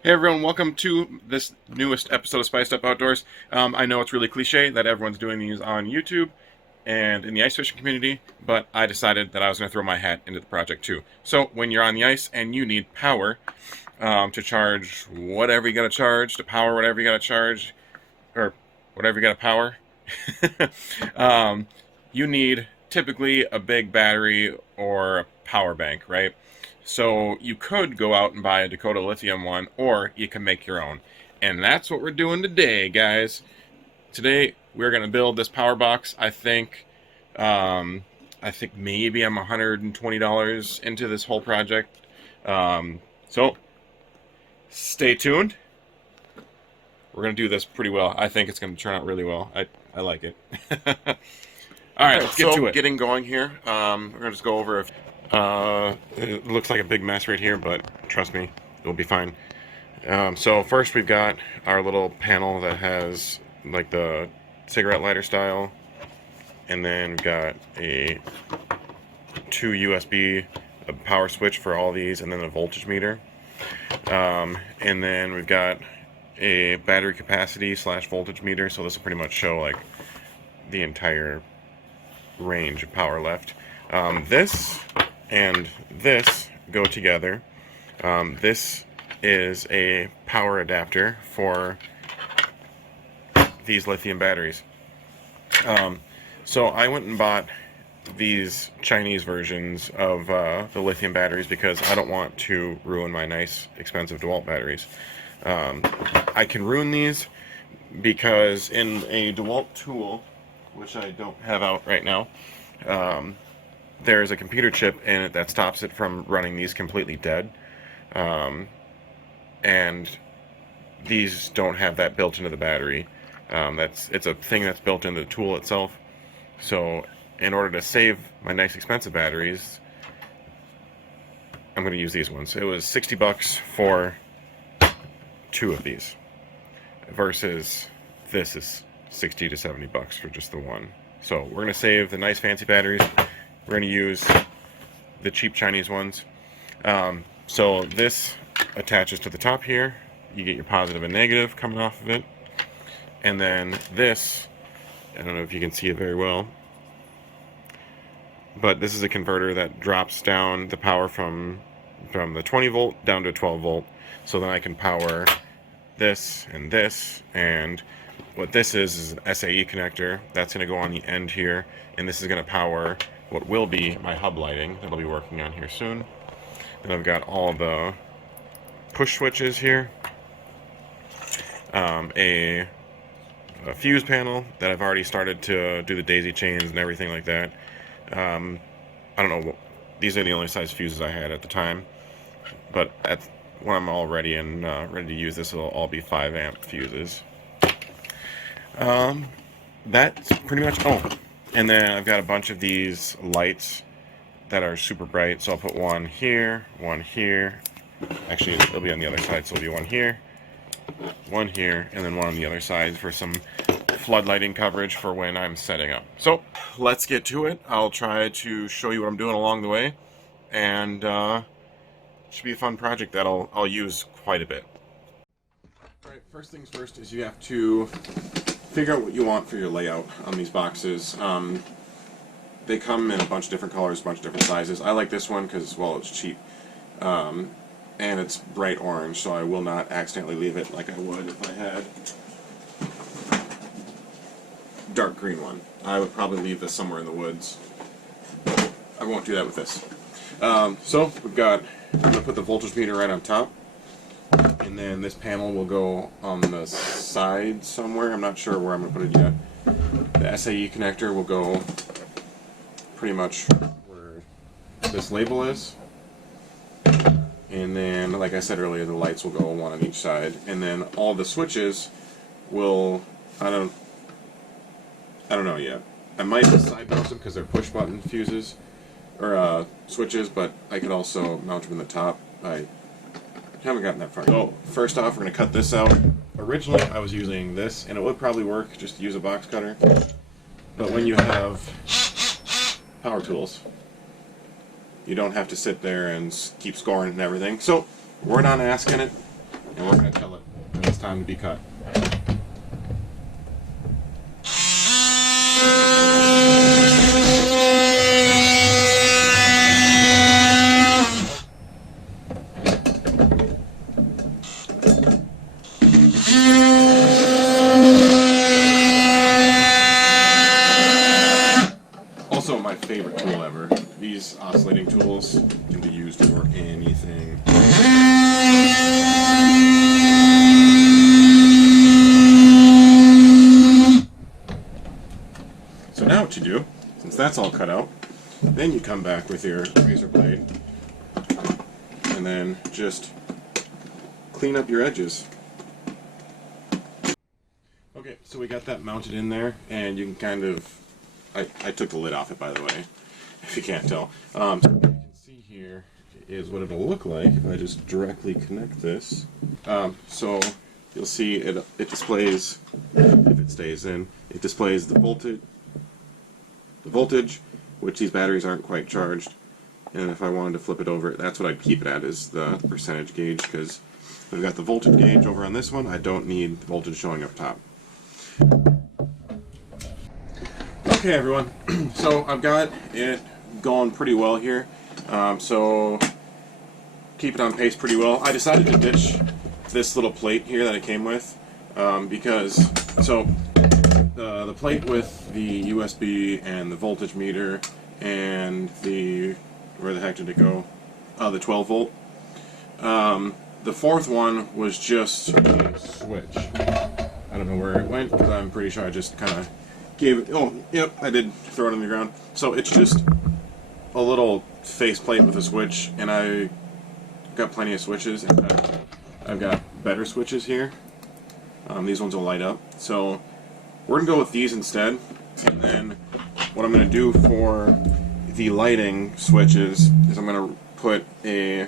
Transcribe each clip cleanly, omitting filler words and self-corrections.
Hey everyone, welcome to this newest episode of Spiced Up Outdoors. I know it's really cliche that everyone's doing these on YouTube and in the ice fishing community, but I decided that I was going to throw my hat into the project too. So when you're on the ice and you need power to charge whatever you got to charge, to power whatever you got to charge, or whatever you got to power, um, you need typically a big battery or a power bank, right? So you could go out and buy a Dakota Lithium one, or you can make your own. And that's what we're doing today, guys. Today we're gonna build this power box. Um, I think maybe I'm $120 into this whole project. So stay tuned. We're gonna do this pretty well. I think it's gonna turn out really well. I like it. All right, let's get to it. Getting going here. We're gonna just go over. It looks like a big mess right here, but trust me, it'll be fine. So first we've got our little panel that has like the cigarette lighter style, and then we've got two USB, a power switch for all these, and then a voltage meter. And then we've got a battery capacity / voltage meter, so this will pretty much show like the entire range of power left. This and this go together. This is a power adapter for these lithium batteries. So I went and bought these Chinese versions of the lithium batteries because I don't want to ruin my nice expensive DeWalt batteries. I can ruin these because in a DeWalt tool, which I don't have out right now, there's a computer chip in it that stops it from running these completely dead. And these don't have that built into the battery. It's a thing that's built into the tool itself. So in order to save my nice expensive batteries, I'm going to use these ones. It was $60 for two of these, versus this is $60 to $70 for just the one. So we're going to save the nice fancy batteries. We're going to use the cheap Chinese ones. So this attaches to the top here. You get your positive and negative coming off of it. And then this, I don't know if you can see it very well, but this is a converter that drops down the power from the 20 volt down to 12 volt. So then I can power this, and what this is an SAE connector that's going to go on the end here, and this is going to power what will be my hub lighting that I'll be working on here soon. Then I've got all the push switches here, a fuse panel that I've already started to do the daisy chains and everything like that. I don't know, these are the only size fuses I had at the time, but when I'm all ready and ready to use this, it'll all be 5 amp fuses. That's pretty much, and then I've got a bunch of these lights that are super bright, so I'll put one here, actually it'll be on the other side, so it'll be one here, and then one on the other side for some floodlighting coverage for when I'm setting up. So let's get to it. I'll try to show you what I'm doing along the way, and it should be a fun project that I'll use quite a bit. Alright, first things first is you have to figure out what you want for your layout on these boxes. They come in a bunch of different colors, a bunch of different sizes. I like this one because, well, it's cheap. And it's bright orange, so I will not accidentally leave it like I would if I had dark green one. I would probably leave this somewhere in the woods. I won't do that with this. So I'm going to put the voltage meter right on top, and then this panel will go on the side somewhere. I'm not sure where I'm going to put it yet. The SAE connector will go pretty much where this label is. And then, like I said earlier, the lights will go one on each side. And then all the switches will, I don't know yet. I might side mount them because they're push button fuses, or switches, but I could also mount them in the top. I haven't gotten that far. So, first off, we're going to cut this out. Originally, I was using this, and it would probably work just to use a box cutter. But when you have power tools, you don't have to sit there and keep scoring and everything. So we're not asking it, and we're going to tell it when it's time to be cut. Also my favorite tool ever. These oscillating tools can be used for anything. So now what you do, since that's all cut out, then you come back with your razor blade and then just clean up your edges. Okay, so we got that mounted in there, and you can kind of, I took the lid off it, by the way, if you can't tell. So what you can see here is what it'll look like if I just directly connect this. So you'll see it displays, if it stays in, it displays the voltage, which these batteries aren't quite charged. And if I wanted to flip it over, that's what I'd keep it at, is the percentage gauge, because we've got the voltage gauge over on this one. I don't need the voltage showing up top. Okay, everyone, so I've got it going pretty well here, so keep it on pace pretty well. I decided to ditch this little plate here that it came with, because, so the plate with the USB and the voltage meter and the, where the heck did it go? The 12 volt. The fourth one was just a switch. I don't know where it went, because I'm pretty sure I just kind of gave it, oh, yep, I did throw it on the ground. So it's just a little face plate with a switch, and I got plenty of switches. In fact, I've got better switches here. These ones will light up. So we're going to go with these instead, and then what I'm going to do for the lighting switches is I'm going to put a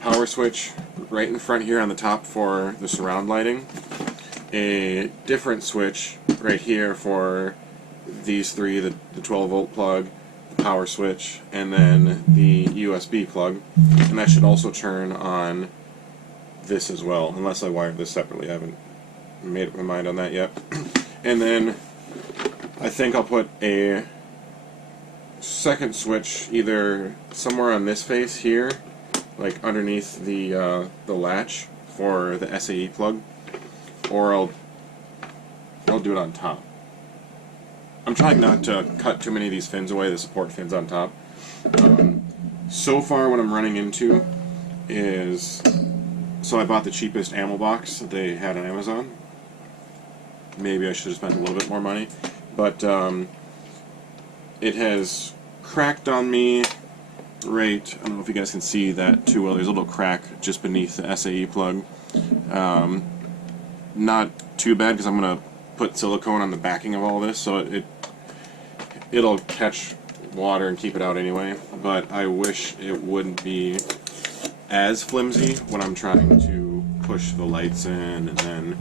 power switch right in front here on the top for the surround lighting, a different switch right here for these three, the 12 volt plug, the power switch, and then the USB plug, and that should also turn on this as well, unless I wired this separately. I haven't made up my mind on that yet. And then I think I'll put a second switch either somewhere on this face here, like underneath the latch for the SAE plug, or I'll do it on top. I'm trying not to cut too many of these fins away, the support fins on top. So far what I'm running into is, so I bought the cheapest ammo box that they had on Amazon. Maybe I should have spent a little bit more money, but it has cracked on me right, I don't know if you guys can see that too well, there's a little crack just beneath the SAE plug. Not too bad, because I'm going to put silicone on the backing of all this, so it'll catch water and keep it out anyway, but I wish it wouldn't be as flimsy when I'm trying to push the lights in, and then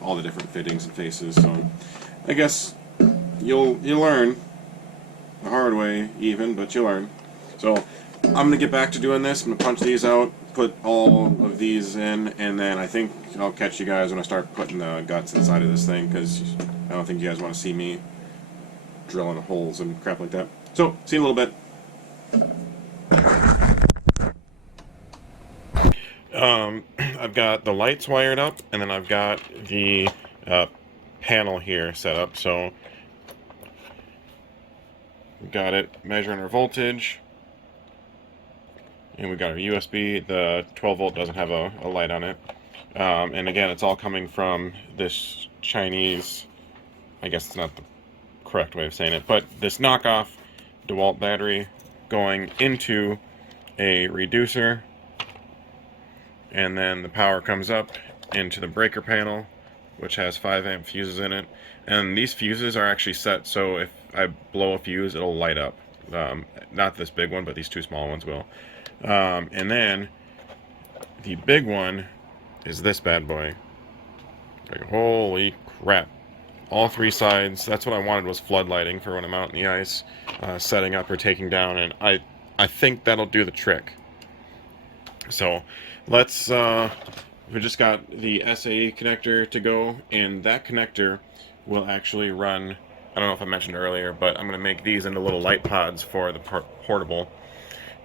all the different fittings and faces. So I guess you'll learn the hard way, even, but you'll learn. So I'm gonna get back to doing this. I'm gonna punch these out, put all of these in, and then I think I'll catch you guys when I start putting the guts inside of this thing, because I don't think you guys want to see me drilling holes and crap like that. So, see you in a little bit. I've got the lights wired up, and then I've got the panel here set up. So, we've got it measuring our voltage, and we've got our USB. The 12 volt doesn't have a light on it. And again, it's all coming from this Chinese, I guess it's not the correct way of saying it, but this knockoff DeWalt battery going into a reducer, and then the power comes up into the breaker panel, which has 5 amp fuses in it, and these fuses are actually set so if I blow a fuse, it'll light up. Not this big one, but these two small ones will. And then the big one is this bad boy. Like, holy crap. All 3 sides. That's what I wanted, was flood lighting for when I'm out in the ice, setting up or taking down, and I think that'll do the trick. So let's, we just got the SAE connector to go, and that connector will actually run, I don't know if I mentioned earlier, but I'm going to make these into little light pods for the portable,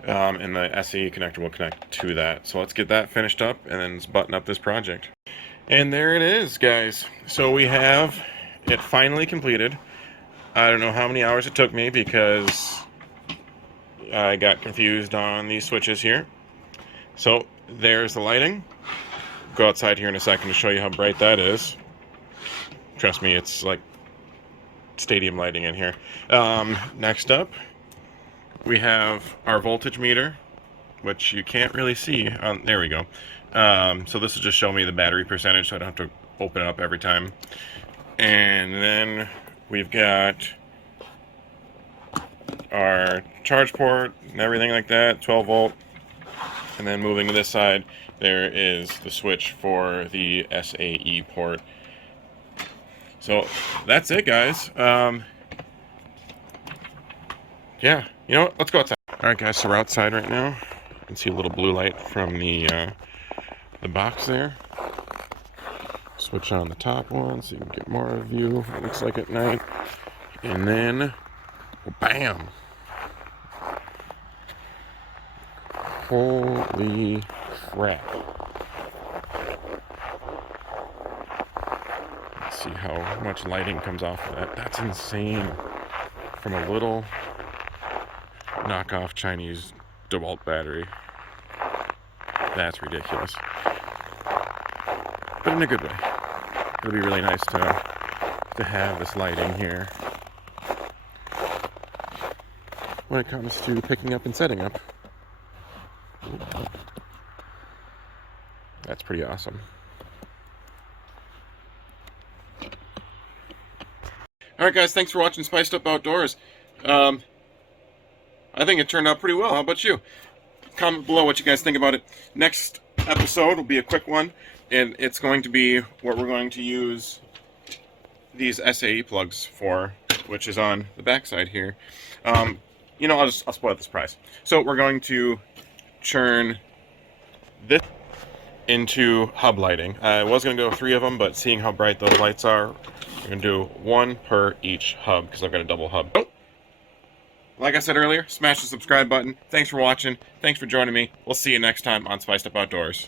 and the SAE connector will connect to that. So let's get that finished up, and then let's button up this project. And there it is, guys. So we have it finally completed. I don't know how many hours it took me because I got confused on these switches here. So there's the lighting. Go outside here in a second to show you how bright that is. Trust me, it's like stadium lighting in here. Next up, we have our voltage meter, which you can't really see. There we go. So this will just show me the battery percentage, so I don't have to open it up every time. And then we've got our charge port and everything like that, 12 volt. And then moving to this side, there is the switch for the SAE port. So that's it, guys. Yeah, you know what? Let's go outside. All right, guys. So we're outside right now. You can see a little blue light from the box there. Switch on the top one so you can get more of a view. What it looks like at night. And then, bam! Holy crap! Let's see how much lighting comes off of that. That's insane. From a little knockoff Chinese DeWalt battery. That's ridiculous. But in a good way. It'll be really nice to have this lighting here when it comes to picking up and setting up. That's pretty awesome. Alright guys, thanks for watching Spiced Up Outdoors. I think it turned out pretty well. How about you? Comment below what you guys think about it. Next episode will be a quick one, and it's going to be what we're going to use these SAE plugs for, which is on the back side here. You know, I'll spoil the surprise. So we're going to churn this into hub lighting. I was going to go 3 of them, but seeing how bright those lights are, we're going to do 1 per each hub because I've got a double hub. Oh, like I said earlier, smash the subscribe button. Thanks for watching. Thanks for joining me. We'll see you next time on Spiced Up Outdoors.